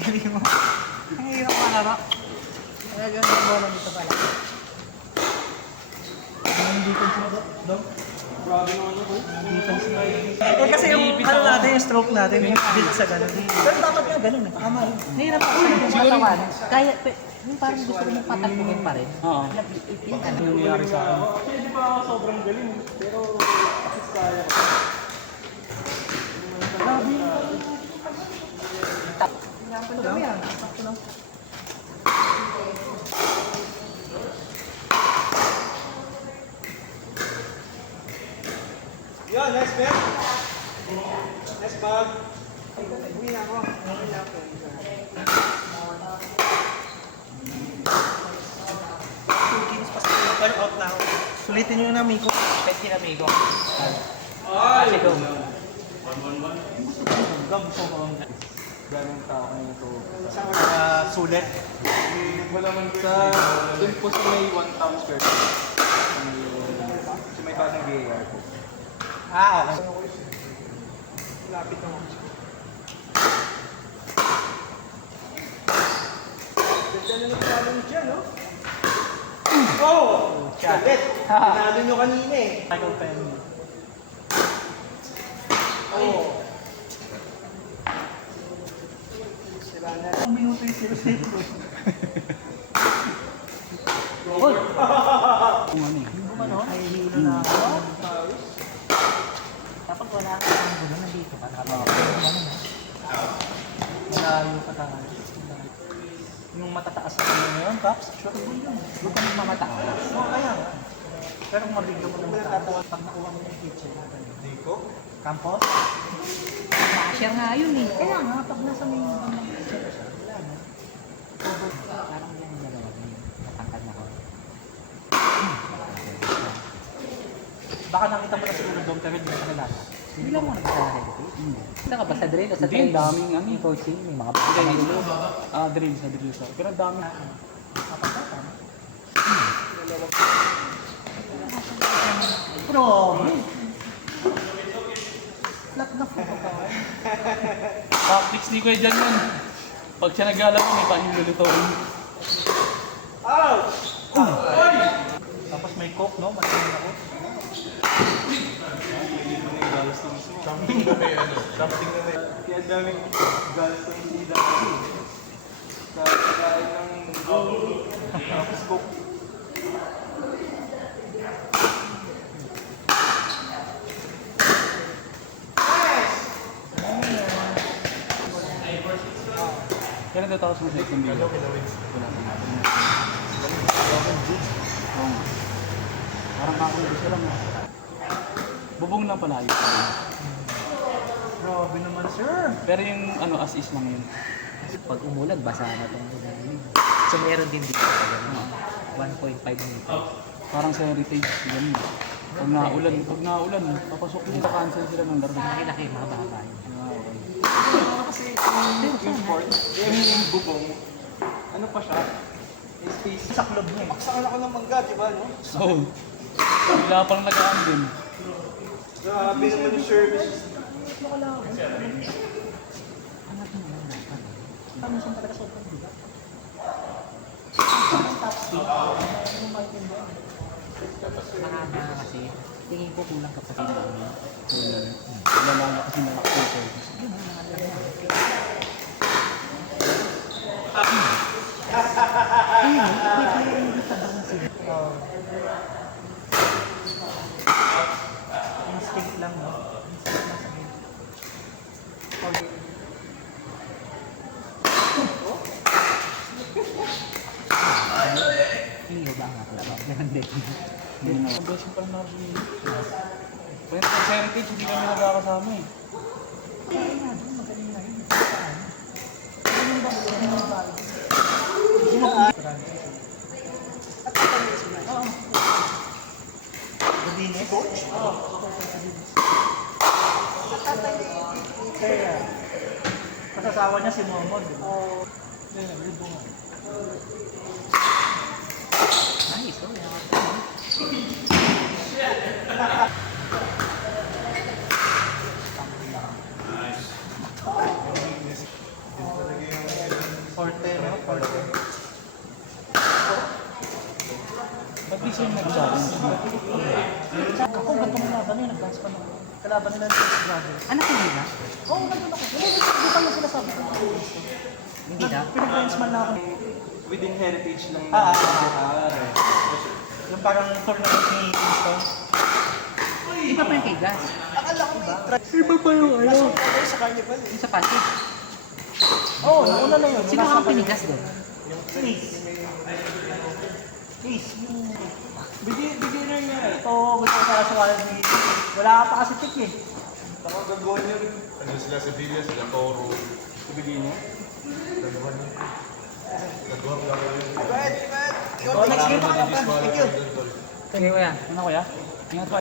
Galing mo. Ang hirap malaro. Kaya ganun ang bola dito pala. Hindi ko siya daw. Grabe naman ako. Eh kasi yung ano natin, yung stroke natin, yung dito sa ganun. Pero dapat nga ganun eh. Tama rin. Nahirap ako sa yung katawan. Kaya, yung parang gusto mong patalpuhin pa rin. Oo. Nag-iitin ka na. Ano nangyari sa akin? Actually, di pa ako sobrang galing. Pero, kasi kaya ko. Grabe. Napalo kami yan. Sakto lang. Yun, nice man. Nice bag. Uwi na ako. Okay na ako. Well, out na ako. Sulitin nyo na, Miko. Pwede na, amigo. Ay! Ito. Gusto ko. Ganong tao kayo ito. Sulit. Wala man sa... Doon po sa may 1,000 square feet. Sa may batang VAR po. Ah, okay. Lapit na ako. Ganda na naglalong dyan, no? Oh! Salit! Pinalo nyo kanina eh. Michael Penn. Oh! Ang minuto yung siro-siro. Uy! Kung ano eh. Yung ano, ay hilo na ako. Kapag wala ka ang gulo, nandito ka. Malayo ka tayo. Yung matataas na kanya ngayon, Paps, sure mo yun. Huwag ka mamataas. Oo, kaya nga. Pero kung mabigla mo naman tatawa pag nakuha mo yung kitchen. Diko? Campos? Cashier nga yun eh. Kaya nga, pag nasa may kitchen siya, wala na. Parang yan yung dalawa. Natangkad na ko. Baka nakita mo na siguro doon, pero hindi mo nalala. Hindi lang mo nagsasabi. Hindi. Saan ka ba sa drill? Sa Hindi, drill? daming ano eh. Yung coaching, may mga bata na ulo. Drill sa. Pero ang dami. Bro! Flat na po ka. Tactics ni Kuya Jan yun. Pag siya nag-alap, may panilulutuin. Tapos may coke, no? Masahin ako. Something na may ano. Something na may... Kaya daming galas ng sida kasi. Sa pagkain ng tapos cook. Kailan daw tapos mo sa isang video? Wala pa natin. Parang kakulit siya lang. Bubong lang pala yun. Grabe naman, sir. Pero yung ano, as is lang yun. Pag umulan, basa na itong ulan. So meron din dito. 1.5 meters. Parang sa heritage, yan. Pag naulan, papasok yung cancel sila ng laro. Laki-laki, mahaba yun. Kasi yung port, yung bubong, ano pa siya? Space. Sa club niya. Paksakan ako ng mangga, di ba, no? So, wala pang nagaan din. Grabe naman yung service. Kami saan talaga sobrang bigat. Mahaba kasi. Tingin ko kulang ka pa sa dami. Wala lang kasi na service. Instinct lang, no? Instinct lang sa game. Hilo ba nga pala ba? Ganun din. Ang beses pa rin ako siya. Kaya sa heritage, hindi kami nagkakasama eh. Kaya nga, doon magaling na yun. Godines? Coach? Oo. Kaya, kasasawa niya si Momod. Oo. Nice, oh. yung nag-challenge. Ako, ganito ng laban yun. Nag-dance pa na. Kalaban nila ng Chase Brothers. Anak ko yun, ha? Oo, nandun ako. Hindi pa yung sinasabi ko. Hindi na. Pinag-friends man lang ako. Within heritage lang. Yung parang tournament ni Kingston. Iba pa yung kay Gas. Akala ko ba? Iba pa yung ano? Nasa Friday sa Carnival. Yung sa Pasig. Oo, nauna na yun. Sino ang pinigas doon? Chase. Chase. Beginner nga eh. Ito, gusto ko para sa Wild. Wala pa kasi tik eh. Nakagagawin niya rin. Ano sila sa Villa, sila Toro. Sa beginner? Gagawan niya. Gagawan lang yun. Oh, next game pa. Thank you. Sige, kuya. Ano kuya? Ingat pa.